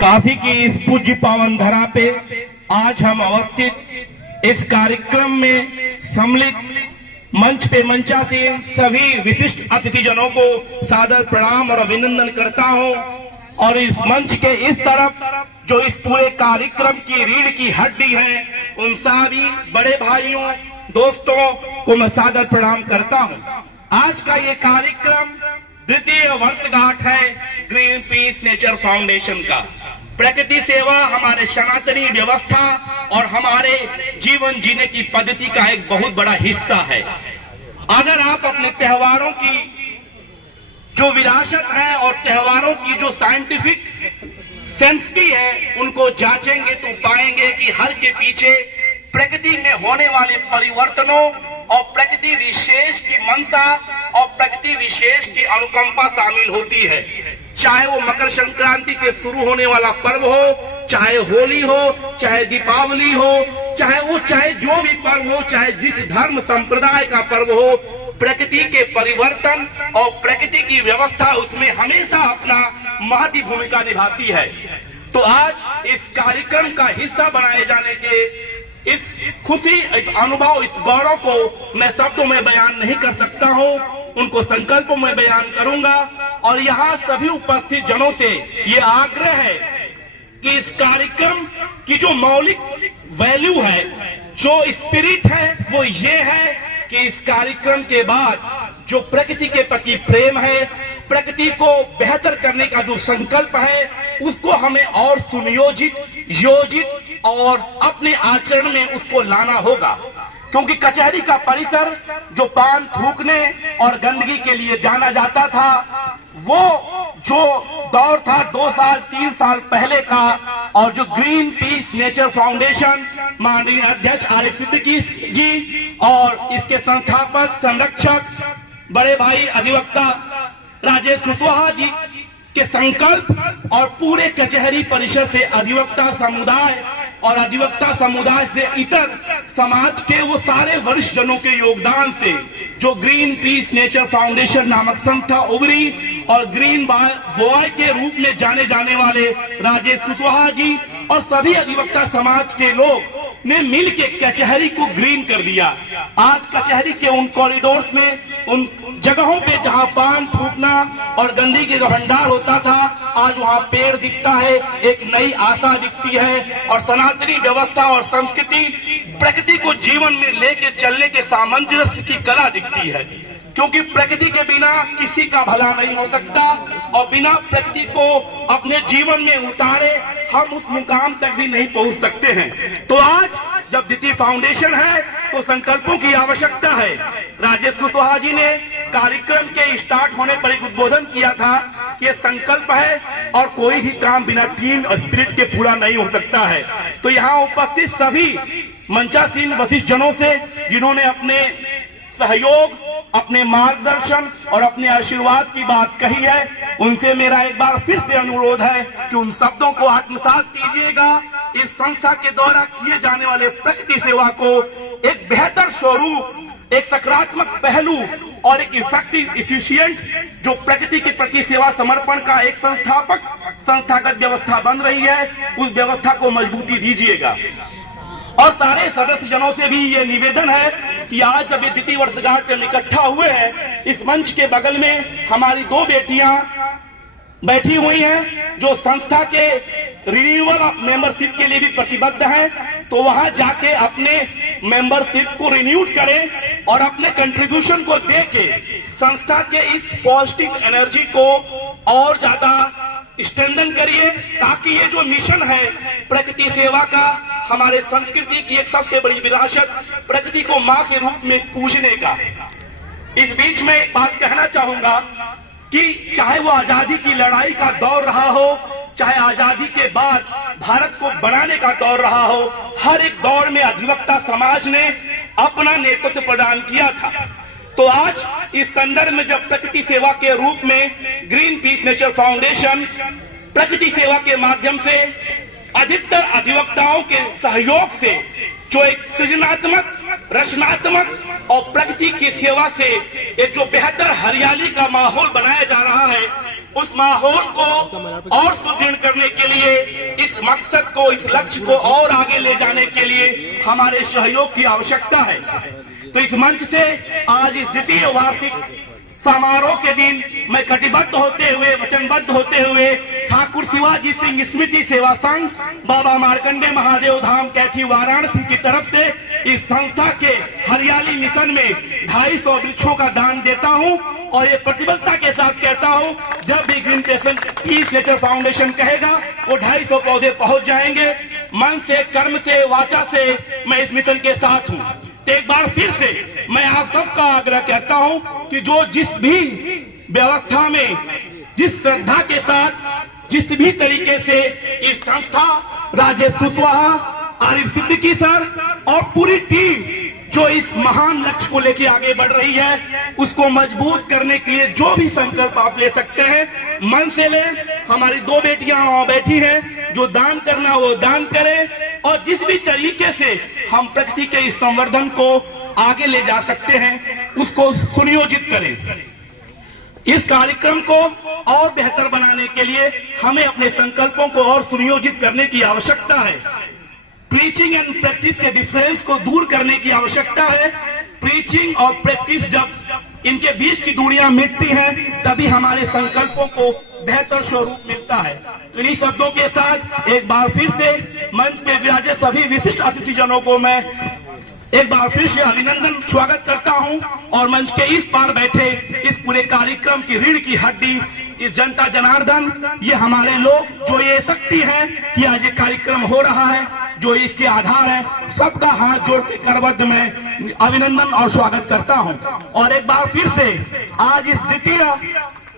काशी की इस पूज्य पावन धरा पे आज हम अवस्थित इस कार्यक्रम में सम्मिलित मंच पे मंचासीन सभी विशिष्ट अतिथिजनों को सादर प्रणाम और अभिनंदन करता हूं। और इस मंच के इस तरफ जो इस पूरे कार्यक्रम की रीढ़ की हड्डी है, उन सभी बड़े भाइयों दोस्तों को मैं सादर प्रणाम करता हूं। आज का ये कार्यक्रम द्वितीय वर्षगांठ है ग्रीन पीस नेचर फाउंडेशन का। प्रकृति सेवा हमारे सनातनी व्यवस्था और हमारे जीवन जीने की पद्धति का एक बहुत बड़ा हिस्सा है। अगर आप अपने त्योहारों की जो विरासत है और त्योहारों की जो साइंटिफिक सेंसिटी है उनको जांचेंगे तो पाएंगे कि हर के पीछे प्रकृति में होने वाले परिवर्तनों और प्रकृति विशेष की मंशा और प्रकृति विशेष की अनुकंपा शामिल होती है। चाहे वो मकर संक्रांति से शुरू होने वाला पर्व हो, चाहे होली हो, चाहे दीपावली हो, चाहे जो भी पर्व हो, चाहे जिस धर्म संप्रदाय का पर्व हो, प्रकृति के परिवर्तन और प्रकृति की व्यवस्था उसमें हमेशा अपना महती भूमिका निभाती है। तो आज इस कार्यक्रम का हिस्सा बनाए जाने के इस खुशी, इस अनुभव, इस गौरव को मैं शब्दों में बयान नहीं कर सकता हूं, उनको संकल्पों में बयान करूंगा। और यहाँ सभी उपस्थित जनों से ये आग्रह है कि इस कार्यक्रम की जो मौलिक वैल्यू है, जो स्पिरिट है, वो ये है कि इस कार्यक्रम के बाद जो प्रकृति के प्रति प्रेम है, प्रकृति को बेहतर करने का जो संकल्प है, उसको हमें और सुनियोजित, योजित और अपने आचरण में उसको लाना होगा। क्योंकि कचहरी का परिसर जो पान थूकने और गंदगी के लिए जाना जाता था, वो जो दौर था 2 साल 3 साल पहले का, और जो ग्रीन पीस नेचर फाउंडेशन माननीय अध्यक्ष आरिफ सिद्दीकी जी और इसके संस्थापक संरक्षक बड़े भाई अधिवक्ता राजेश कुशवाहा जी के संकल्प और पूरे कचहरी परिषद से अधिवक्ता समुदाय और अधिवक्ता समुदाय से इतर समाज के वो सारे वरिष्ठ जनों के योगदान से जो ग्रीन पीस नेचर फाउंडेशन नामक संस्था उभरी और ग्रीन बॉय के रूप में जाने जाने वाले राजेश कुशवाहा जी और सभी अधिवक्ता समाज के लोग ने मिल के कचहरी को ग्रीन कर दिया। आज कचहरी के उन कॉरिडोर्स में, उन जगहों पे जहां पान थूकना और गंदगी का भंडार होता था, आज वहां पेड़ दिखता है, एक नई आशा दिखती है और सनातनी व्यवस्था और संस्कृति प्रकृति को जीवन में लेके चलने के सामंजस्य की कला दिखती है। क्योंकि प्रकृति के बिना किसी का भला नहीं हो सकता और बिना प्रकृति को अपने जीवन में उतारे हम उस मुकाम तक भी नहीं पहुंच सकते हैं। तो आज जब द्वितीय फाउंडेशन है तो संकल्पों की आवश्यकता है। राजेश कुशवाहा जी ने कार्यक्रम के स्टार्ट होने पर एक उद्बोधन किया था कि ये संकल्प है और कोई भी काम बिना टीम और स्पिरिट के पूरा नहीं हो सकता है। तो यहाँ उपस्थित सभी मंचासीन वरिष्ठ जनों से जिन्होंने अपने सहयोग, अपने मार्गदर्शन और अपने आशीर्वाद की बात कही है, उनसे मेरा एक बार फिर से अनुरोध है कि उन शब्दों को आत्मसात कीजिएगा। इस संस्था के द्वारा किए जाने वाले प्रकृति सेवा को एक बेहतर स्वरूप, एक सकारात्मक पहलू और एक इफेक्टिव एफिशिएंट जो प्रकृति के प्रति सेवा समर्पण का एक संस्थागत व्यवस्था बन रही है, उस व्यवस्था को मजबूती दीजिएगा। और सारे सदस्य जनों से भी ये निवेदन है कि आज जब ये द्वितीय वर्षगांठ में इकट्ठा हुए हैं, इस मंच के बगल में हमारी 2 बेटियां बैठी हुई हैं जो संस्था के रिन्यूअल ऑफ मेंबरशिप के लिए भी प्रतिबद्ध हैं। तो वहां जाके अपने मेंबरशिप को रिन्यूड करें और अपने कंट्रीब्यूशन को देके संस्था के इस पॉजिटिव एनर्जी को और ज्यादा स्ट्रेंथन करिए, ताकि ये जो मिशन है प्रकृति सेवा का, हमारे संस्कृति की एक सबसे बड़ी विरासत प्रकृति को माँ के रूप में पूजने का। इस बीच में एक बात कहना चाहूंगा कि चाहे वो आजादी की लड़ाई का दौर रहा हो, चाहे आजादी के बाद भारत को बनाने का दौर रहा हो, हर एक दौर में अधिवक्ता समाज ने अपना नेतृत्व प्रदान किया था। तो आज इस संदर्भ में जब प्रकृति सेवा के रूप में ग्रीन पीस नेचर फाउंडेशन प्रकृति सेवा के माध्यम से अधिकतर अधिवक्ताओं के सहयोग से जो एक सृजनात्मक, रचनात्मक और प्रकृति की सेवा से एक जो बेहतर हरियाली का माहौल बनाया जा रहा है, उस माहौल को और सुदृढ़ करने के लिए, इस मकसद को, इस लक्ष्य को और आगे ले जाने के लिए हमारे सहयोग की आवश्यकता है। तो इस मंच से आज इस द्वितीय वार्षिक समारोह के दिन मैं कटिबद्ध होते हुए, वचनबद्ध होते हुए ठाकुर शिवाजी सिंह स्मृति सेवा संघ बाबा मार्कंडे महादेव धाम कैथी वाराणसी की तरफ से इस संस्था के हरियाली मिशन में 250 वृक्षों का दान देता हूं और ये प्रतिबद्धता के साथ कहता हूं, जब भी ग्रीन पीस नेचर फाउंडेशन कहेगा वो 250 पौधे पहुंच जाएंगे। मन से, कर्म से, वाचा से मैं इस मिशन के साथ हूं। तो एक बार फिर से मैं आप सबका आग्रह करता हूं कि जो जिस भी व्यवस्था में, जिस श्रद्धा के साथ, जिस भी तरीके से इस संस्था, राजेश कुशवाहा, आरिफ सिद्दीकी सर और पूरी टीम जो इस महान लक्ष्य को लेकर आगे बढ़ रही है, उसको मजबूत करने के लिए जो भी संकल्प आप ले सकते हैं, मन से ले। हमारी 2 बेटियां वहां बैठी हैं, जो दान करना वो दान करें और जिस भी तरीके से हम प्रकृति के इस संवर्धन को आगे ले जा सकते हैं उसको सुनियोजित करें। इस कार्यक्रम को और बेहतर बनाने के लिए हमें अपने संकल्पों को और सुनियोजित करने की आवश्यकता है। प्रीचिंग एंड प्रैक्टिस के डिफरेंस को दूर करने की आवश्यकता है। प्रीचिंग और प्रैक्टिस, जब इनके बीच की दूरियां मिटती हैं, तभी हमारे संकल्पों को बेहतर स्वरूप मिलता है। तो इन्हीं शब्दों के साथ एक बार फिर से मंच पे विराजे सभी विशिष्ट अतिथिजनों को मैं एक बार फिर से अभिनंदन, स्वागत करता हूं और मंच के इस पार बैठे इस पूरे कार्यक्रम की रीढ़ की हड्डी, इस जनता जनार्दन, ये हमारे लोग, जो ये शक्ति है कि आज ये कार्यक्रम हो रहा है, जो इसके आधार है, सबका हाथ जोड़ के करबद्ध मैं अभिनंदन और स्वागत करता हूं। और एक बार फिर से आज इस द्वितीय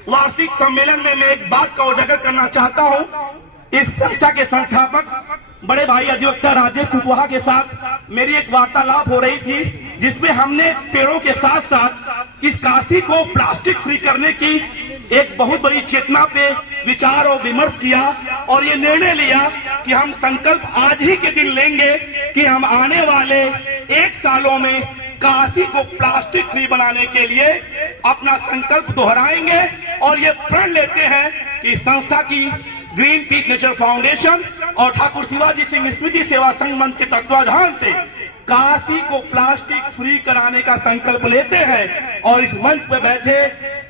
वार्षिक सम्मेलन में मैं एक बात का उजागर करना चाहता हूं। इस संस्था के संस्थापक बड़े भाई अधिवक्ता राजेश कुशवाहा के साथ मेरी एक वार्तालाप हो रही थी, जिसमें हमने पेड़ों के साथ साथ इस काशी को प्लास्टिक फ्री करने की एक बहुत बड़ी चेतना पे विचार और विमर्श किया और ये निर्णय लिया कि हम संकल्प आज ही के दिन लेंगे कि हम आने वाले 1 सालों में काशी को प्लास्टिक फ्री बनाने के लिए अपना संकल्प दोहराएंगे और ये प्रण लेते हैं कि संस्था की ग्रीन पीस नेचर फाउंडेशन और ठाकुर शिवाजी सिंह स्मृति सेवा संघ मंच के तत्वाधान से काशी को प्लास्टिक फ्री कराने का संकल्प लेते हैं। और इस मंच पर बैठे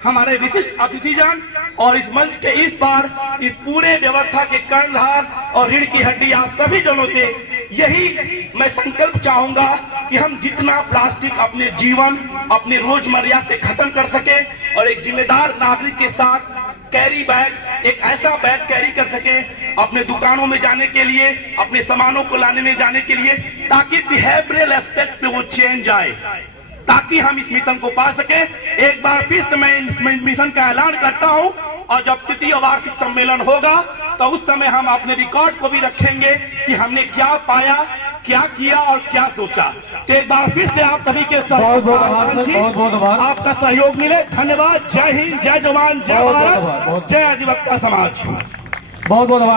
हमारे विशिष्ट अतिथिजन और इस मंच के इस पार इस पूरे व्यवस्था के कर्णधार और रीढ़ की हड्डी आप सभी जनों से यही मैं संकल्प चाहूंगा कि हम जितना प्लास्टिक अपने जीवन, अपने रोजमर्रा से खत्म कर सके और एक जिम्मेदार नागरिक के साथ कैरी बैग, एक ऐसा बैग कैरी कर सके अपने दुकानों में जाने के लिए, अपने सामानों को लाने में जाने के लिए, ताकि बिहेवियरल एस्पेक्ट पे वो चेंज आए, ताकि हम इस मिशन को पा सके। एक बार फिर से मैं इस मिशन का ऐलान करता हूं और जब तृतीय वार्षिक सम्मेलन होगा तो उस समय हम अपने रिकॉर्ड को भी रखेंगे कि हमने क्या पाया, क्या किया और क्या सोचा। तो एक बार फिर से आप सभी के साथ बहुत आपका सहयोग मिले। धन्यवाद। जय हिंद, जय जवान, जय भारत, जय अधिवक्ता समाज। बहुत बहुत